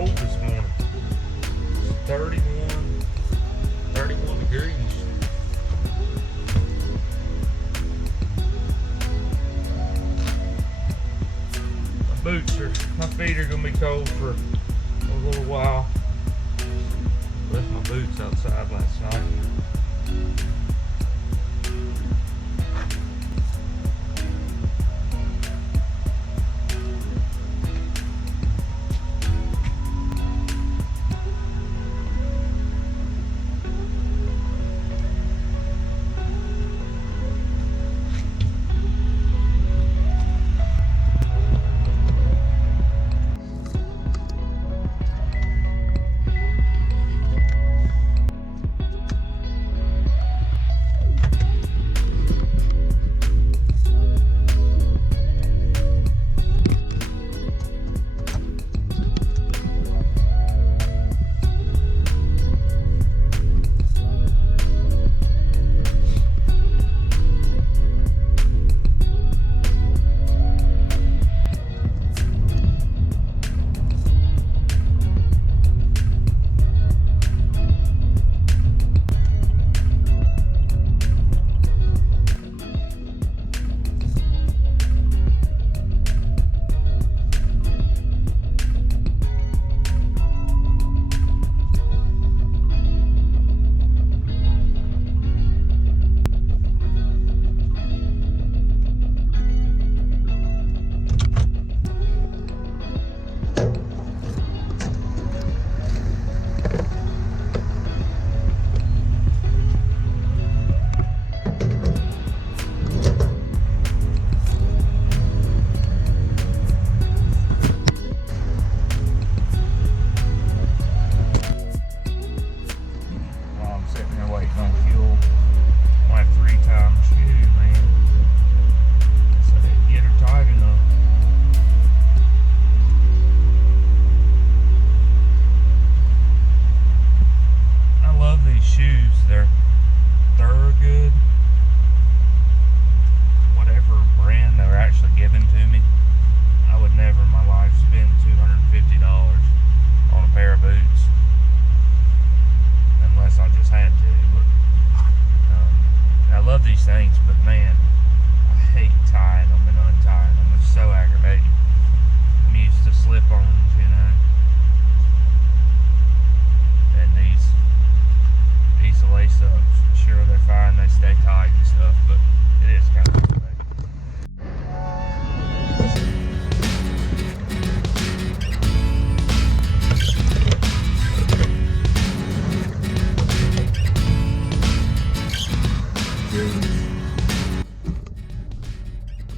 cold this morning. It's 31 degrees. My feet are gonna be cold for a little while. Left my boots outside last night.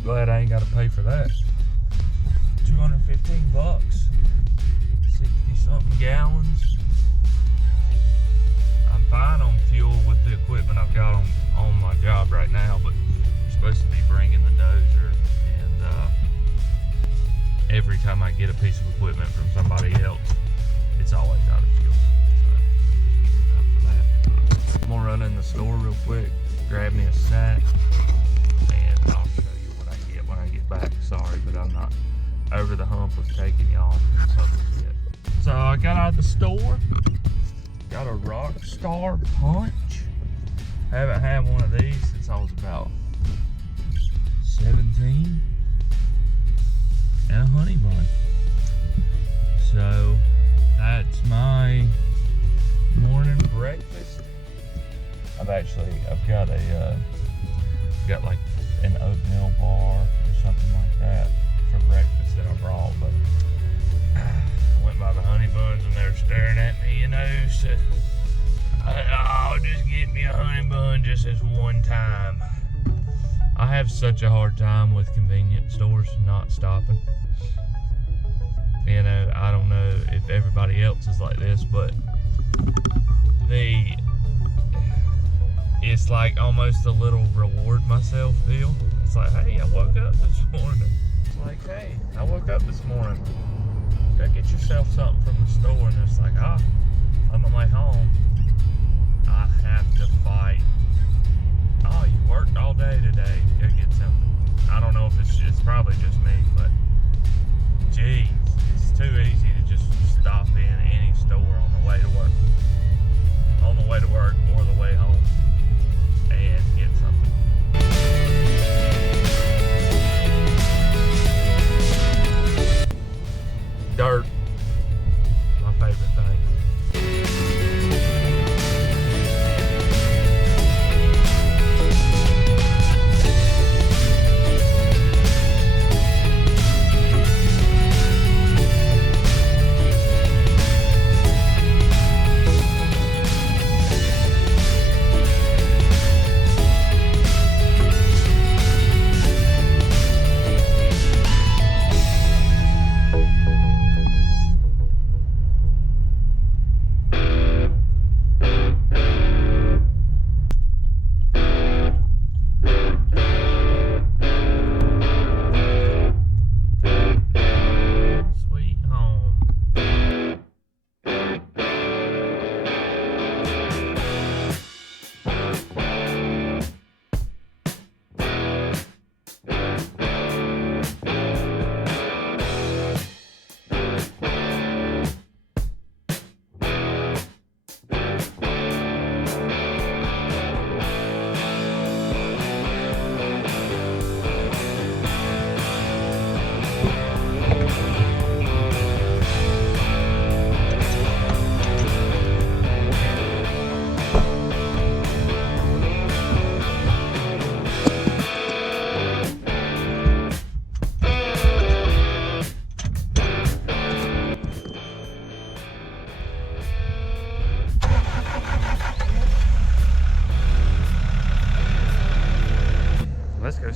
Glad I ain't got to pay for that. 215 bucks, 60 something gallons. I'm fine on fuel with the equipment I've got on my job right now, but I'm supposed to be bringing the Dozer, and every time I get a piece of equipment from somebody else, it's always out of fuel. So I'm for that. I'm gonna run in the store real quick, grab me a snack, and I'll show you what I get when I get back. Sorry, but I'm not over the hump of taking y'all something yet. So I got out of the store, got a Rockstar Punch. Haven't had one of these since I was about 17, and a honey bun. So that's my morning breakfast. I've got like an oatmeal bar or something like that for breakfast that I brought, but I went by the honey buns and they were staring at me, you know, said, "Oh, just get me a honey bun just this one time." I have such a hard time with convenience stores not stopping. You know, I don't know if everybody else is like this, but it's like almost a little reward myself deal. It's like, hey, I woke up this morning. It's like, hey, I woke up this morning. Go get yourself something from the store. And it's like, I'm on my way home. I have to fight. Oh, you worked all day today. Go get something. I don't know if it's probably just me, but geez, it's too easy to just stop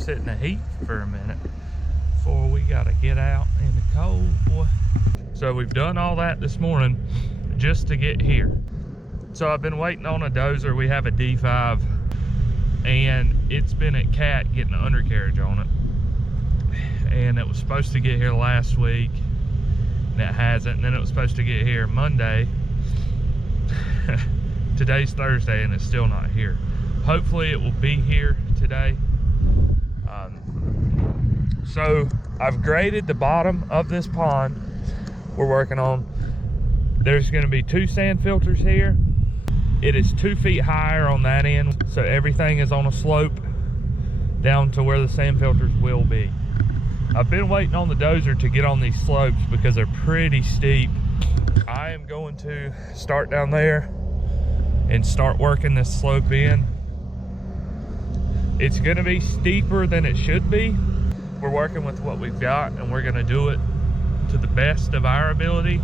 sit in the heat for a minute before we gotta get out in the cold, boy. So we've done all that this morning just to get here. So I've been waiting on a dozer. We have a D5 and it's been at CAT getting an undercarriage on it. And it was supposed to get here last week and it hasn't. And then it was supposed to get here Monday. Today's Thursday and it's still not here. Hopefully it will be here today. So I've graded the bottom of this pond we're working on. There's going to be 2 sand filters here. It is 2 feet higher on that end, so everything is on a slope down to where the sand filters will be. I've been waiting on the dozer to get on these slopes because they're pretty steep. I am going to start down there and start working this slope in. It's going to be steeper than it should be. We're working with what we've got and we're going to do it to the best of our ability.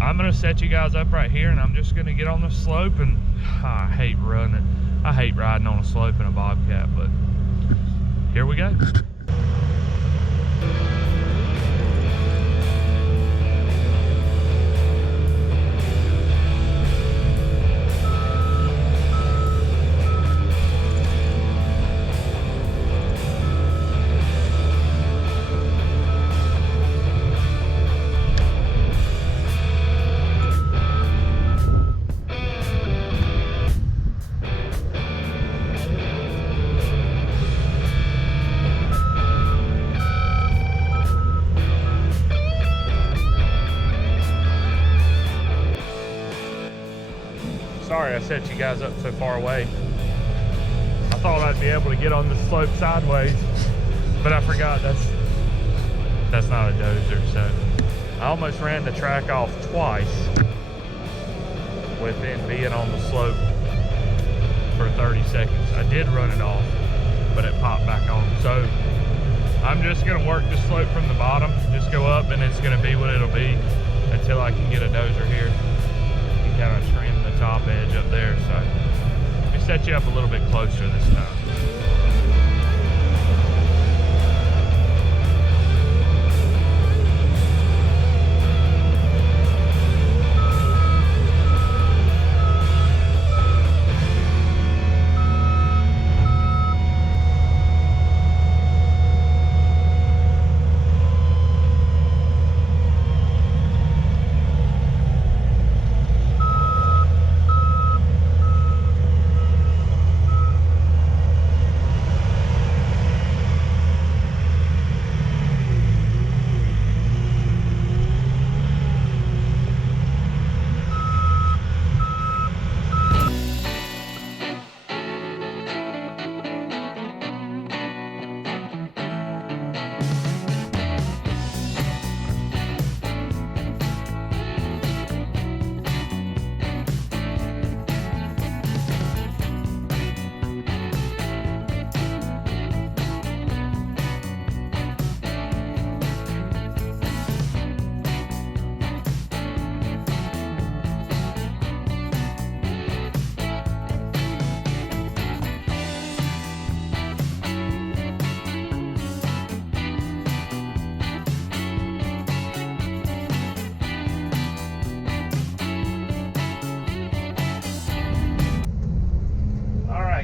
I'm going to set you guys up right here and I'm just going to get on the slope. And I hate running. I hate riding on a slope in a Bobcat, but here we go. Sorry I set you guys up so far away. I thought I'd be able to get on the slope sideways, but I forgot that's not a dozer. So I almost ran the track off twice within being on the slope for 30 seconds. I did run it off, but it popped back on. So I'm just gonna work the slope from the bottom, just go up, and it's gonna be what it'll be until I can get a dozer here and kind of trim the top edge up there. So let me set you up a little bit closer this time.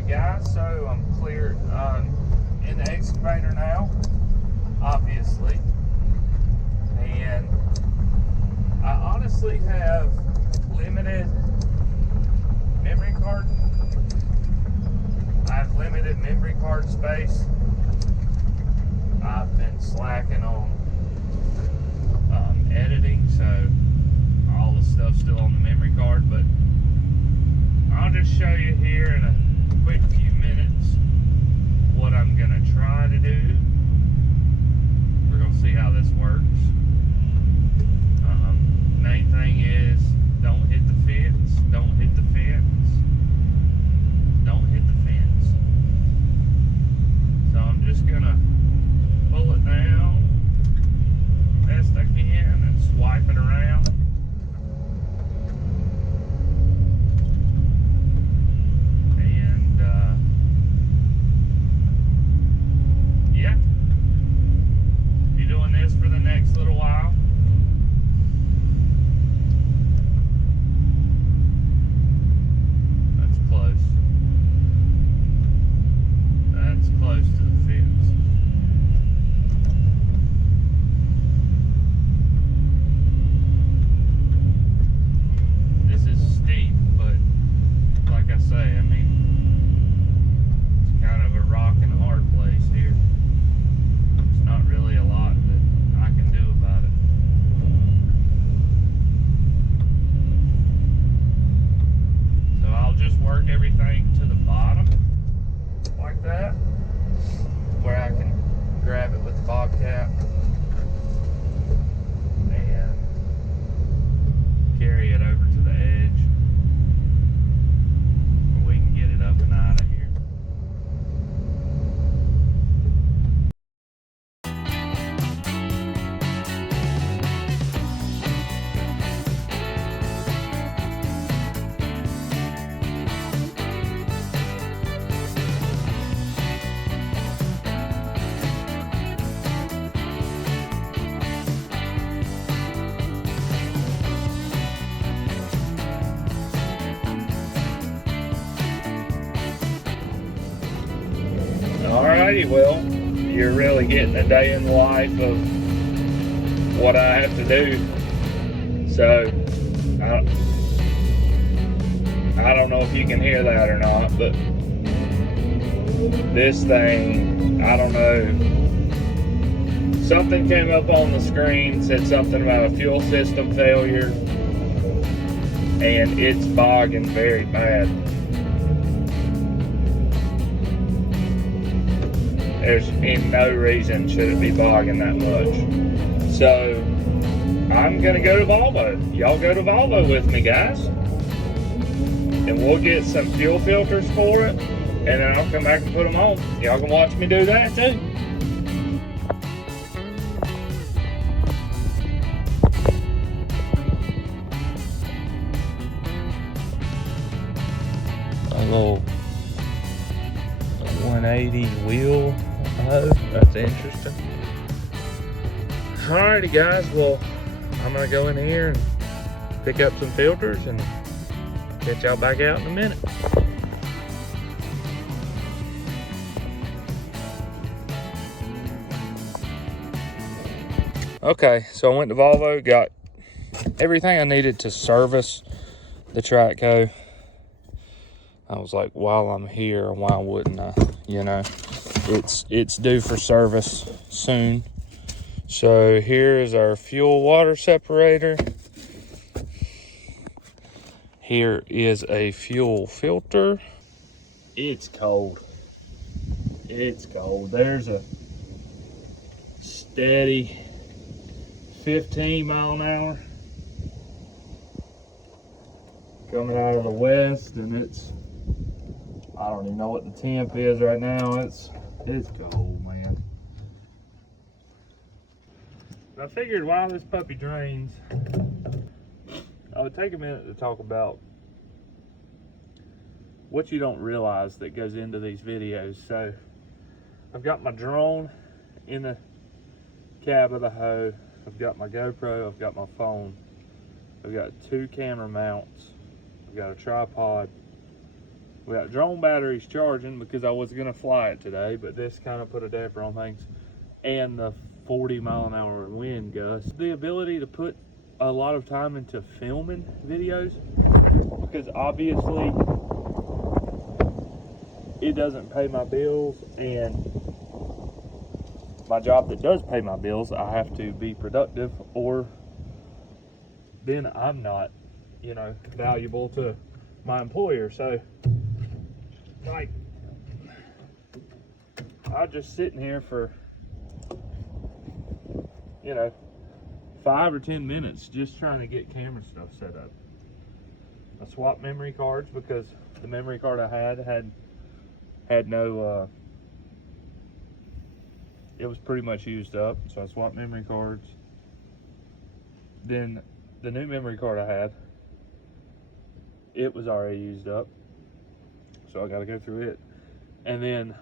Guys, so I'm clear in the excavator now, obviously, and I honestly have limited memory card. I have limited memory card space. I've been slacking on editing, so all the stuff's still on the memory card, but I'll just show you here in a quick few minutes what I'm gonna try to do. We're gonna see how this works. Main thing is don't hit the fence, don't hit the fence, don't hit the fence. So I'm just gonna pull it down best I can and swipe it around. Alrighty, well, you're really getting a day in the life of what I have to do. So, I don't know if you can hear that or not, but this thing, I don't know. Something came up on the screen, said something about a fuel system failure, and it's bogging very bad. There's in no reason should it be bogging that much. So I'm gonna go to Volvo. Y'all go to Volvo with me, guys. And we'll get some fuel filters for it, and then I'll come back and put them on. Y'all can watch me do that too. A little 180 wheel hose. That's interesting. Alrighty, guys. Well, I'm gonna go in here and pick up some filters and catch y'all back out in a minute. Okay, so I went to Volvo, got everything I needed to service the Trackco. I was like, while I'm here, why wouldn't I? You know, it's due for service soon. So here is our fuel water separator. Here is a fuel filter. It's cold. It's cold. There's a steady 15 mile an hour coming out of the west, and it's, I don't even know what the temp is right now. It's cold, man. I figured while this puppy drains, I would take a minute to talk about what you don't realize that goes into these videos. So I've got my drone in the cab of the hoe. I've got my GoPro, I've got my phone. I've got 2 camera mounts. I've got a tripod. We got drone batteries charging because I was gonna fly it today, but this kind of put a damper on things. And the 40 mile an hour wind gusts. The ability to put a lot of time into filming videos, because obviously it doesn't pay my bills, and my job that does pay my bills, I have to be productive, or then I'm not, you know, valuable to my employer. So like, I'm just sitting here for, you know, 5 or 10 minutes just trying to get camera stuff set up. I swapped memory cards because the memory card I had no, it was pretty much used up, so I swapped memory cards. Then the new memory card I had, it was already used up, so I got to go through it. And then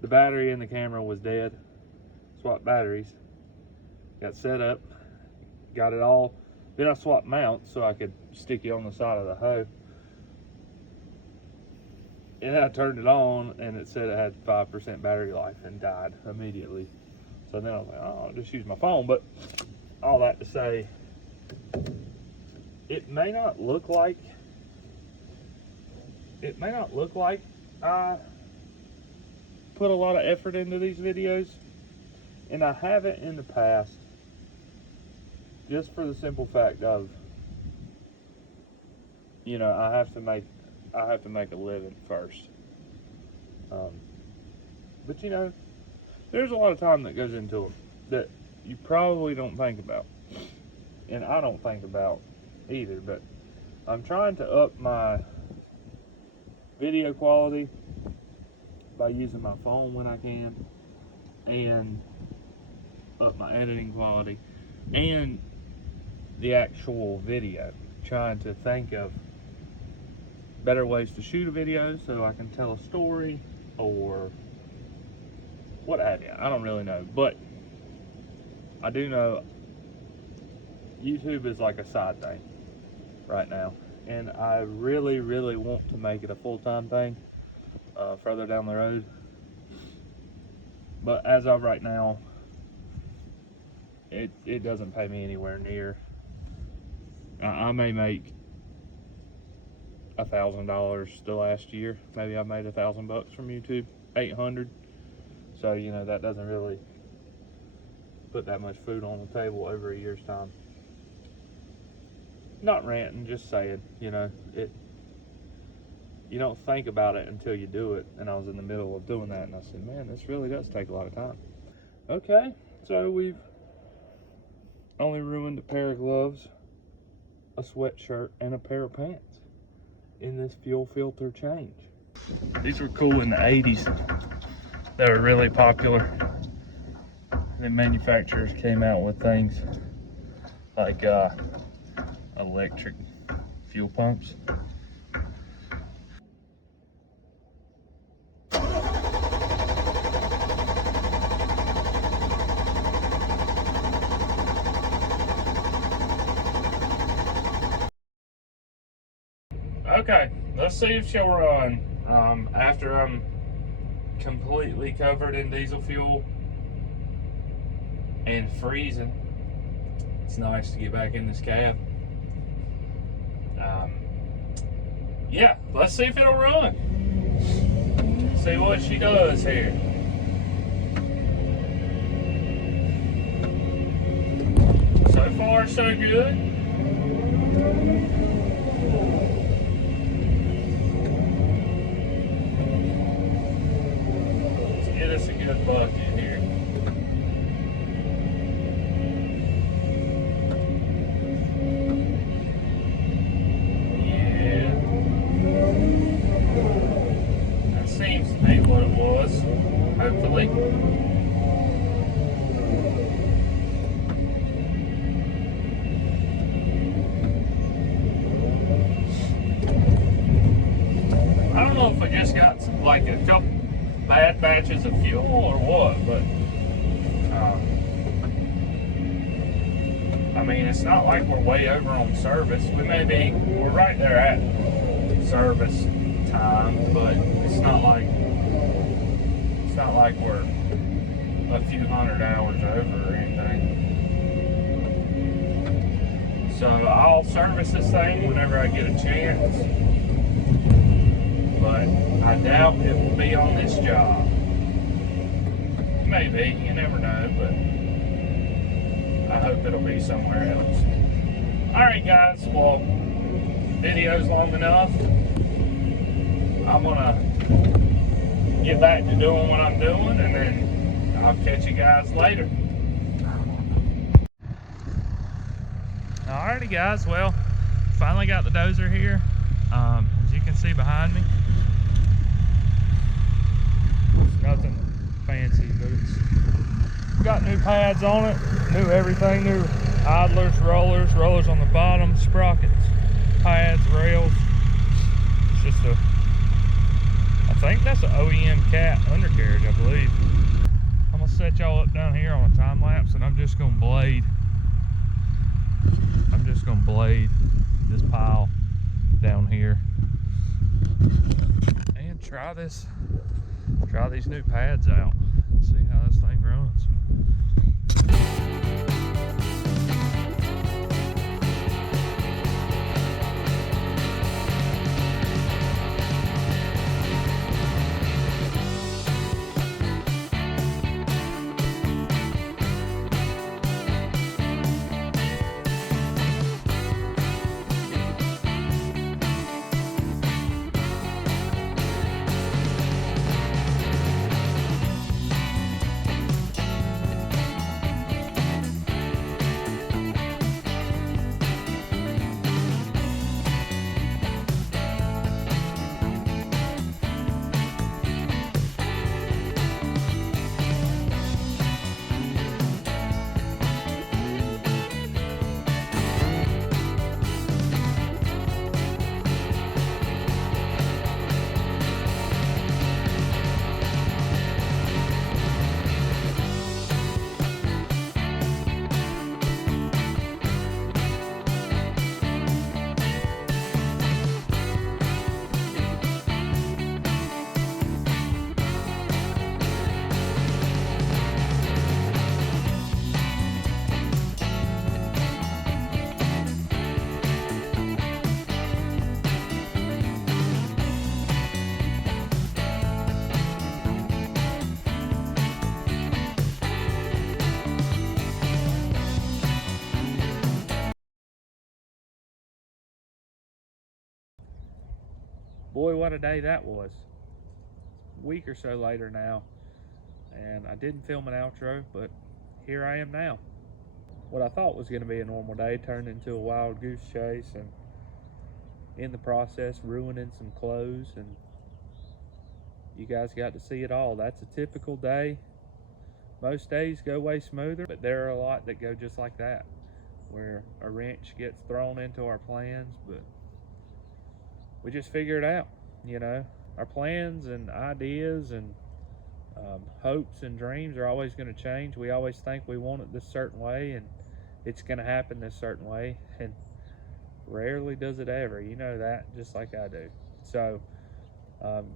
the battery in the camera was dead. Swapped batteries, got set up, got it all. Then I swapped mounts so I could stick it on the side of the hoe. And then I turned it on and it said it had 5% battery life and died immediately. So then I was like, oh, I'll just use my phone. But all that to say, it may not look like I put a lot of effort into these videos, and I haven't in the past, just for the simple fact of, you know, I have to make a living first. But you know, there's a lot of time that goes into them that you probably don't think about, and I don't think about either. But I'm trying to up my video quality by using my phone when I can, and up my editing quality and the actual video. Trying to think of better ways to shoot a video so I can tell a story or what have you. I don't really know, but I do know YouTube is like a side thing right now, and I really want to make it a full-time thing. further down the road. But as of right now, it doesn't pay me anywhere near. I may make $1,000 the last year. Maybe I made $1,000 from YouTube, 800. So you know that doesn't really put that much food on the table over a year's time. Not ranting, just saying. You know, you don't think about it until you do it. And I was in the middle of doing that, and I said, man, this really does take a lot of time. Okay, so we've only ruined a pair of gloves, a sweatshirt, and a pair of pants in this fuel filter change. These were cool in the 80s. They were really popular. The manufacturers came out with things like electric fuel pumps. Okay, let's see if she'll run after I'm completely covered in diesel fuel and freezing. It's nice to get back in this cab. Yeah, let's see if it'll run. See what she does here. So far, so good. Let's get us a good bucket here. What it was, hopefully. I don't know if I just got like a couple bad batches of fuel or what, but I mean, it's not like we're way over on service. We're right there at service time, but it's not like we're a few hundred hours over or anything. So I'll service this thing whenever I get a chance, but I doubt it will be on this job. Maybe, you never know, but I hope it'll be somewhere else. Alright guys, well, video's long enough. I'm gonna get back to doing what I'm doing, and then I'll catch you guys later. Alrighty guys, well, finally got the dozer here. As you can see behind me, it's nothing fancy, but it's got new pads on it, new everything, new idlers, rollers on the bottom, sprockets, pads, rails. It's just I think that's an OEM cat undercarriage, I believe. I'm gonna set y'all up down here on a time lapse, and I'm just gonna blade this pile down here and try these new pads out and see how this thing runs. Boy, what a day that was. A week or so later now, and I didn't film an outro, but here I am now. What I thought was going to be a normal day turned into a wild goose chase, and in the process ruining some clothes, and you guys got to see it all. That's a typical day. Most days go way smoother, but there are a lot that go just like that, where a wrench gets thrown into our plans, but we just figure it out. You know, our plans and ideas and hopes and dreams are always going to change. We always think we want it this certain way, and it's going to happen this certain way, and rarely does it ever. You know that just like I do. So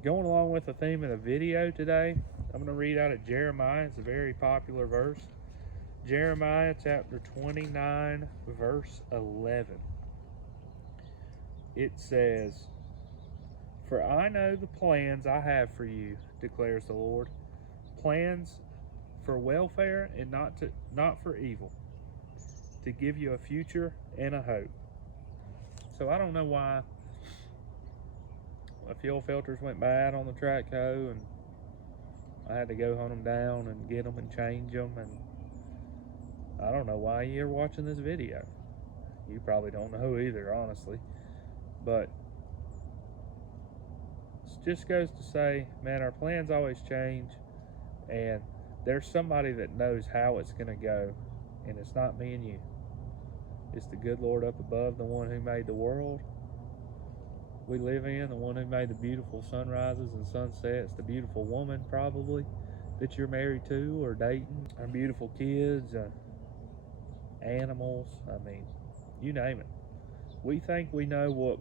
going along with the theme of the video today, I'm going to read out of Jeremiah. It's a very popular verse. Jeremiah chapter 29 verse 11. It says, "For I know the plans I have for you, declares the Lord, plans for welfare and not for evil, to give you a future and a hope." So I don't know why my fuel filters went bad on the track hoe, and I had to go hunt them down and get them and change them, and I don't know why you're watching this video. You probably don't know either, honestly. But it just goes to say, man, our plans always change, and there's somebody that knows how it's going to go, and it's not me and you. It's the good Lord up above, the one who made the world we live in, the one who made the beautiful sunrises and sunsets, the beautiful woman probably that you're married to or dating, our beautiful kids, animals, I mean, you name it. We think we know what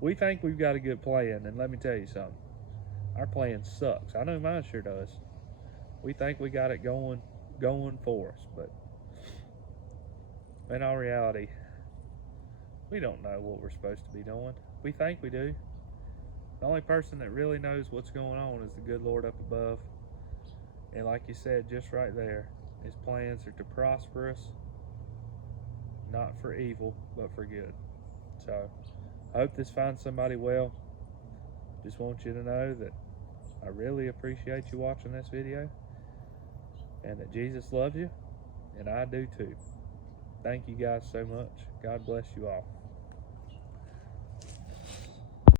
we think we've got a good plan, and let me tell you something. Our plan sucks. I know mine sure does. We think we got it going for us, but in all reality, we don't know what we're supposed to be doing. We think we do. The only person that really knows what's going on is the good Lord up above. And like you said, just right there, his plans are to prosper us, not for evil, but for good. So I hope this finds somebody well. Just want you to know that I really appreciate you watching this video, and that Jesus loves you, and I do too. Thank you guys so much. God bless you all.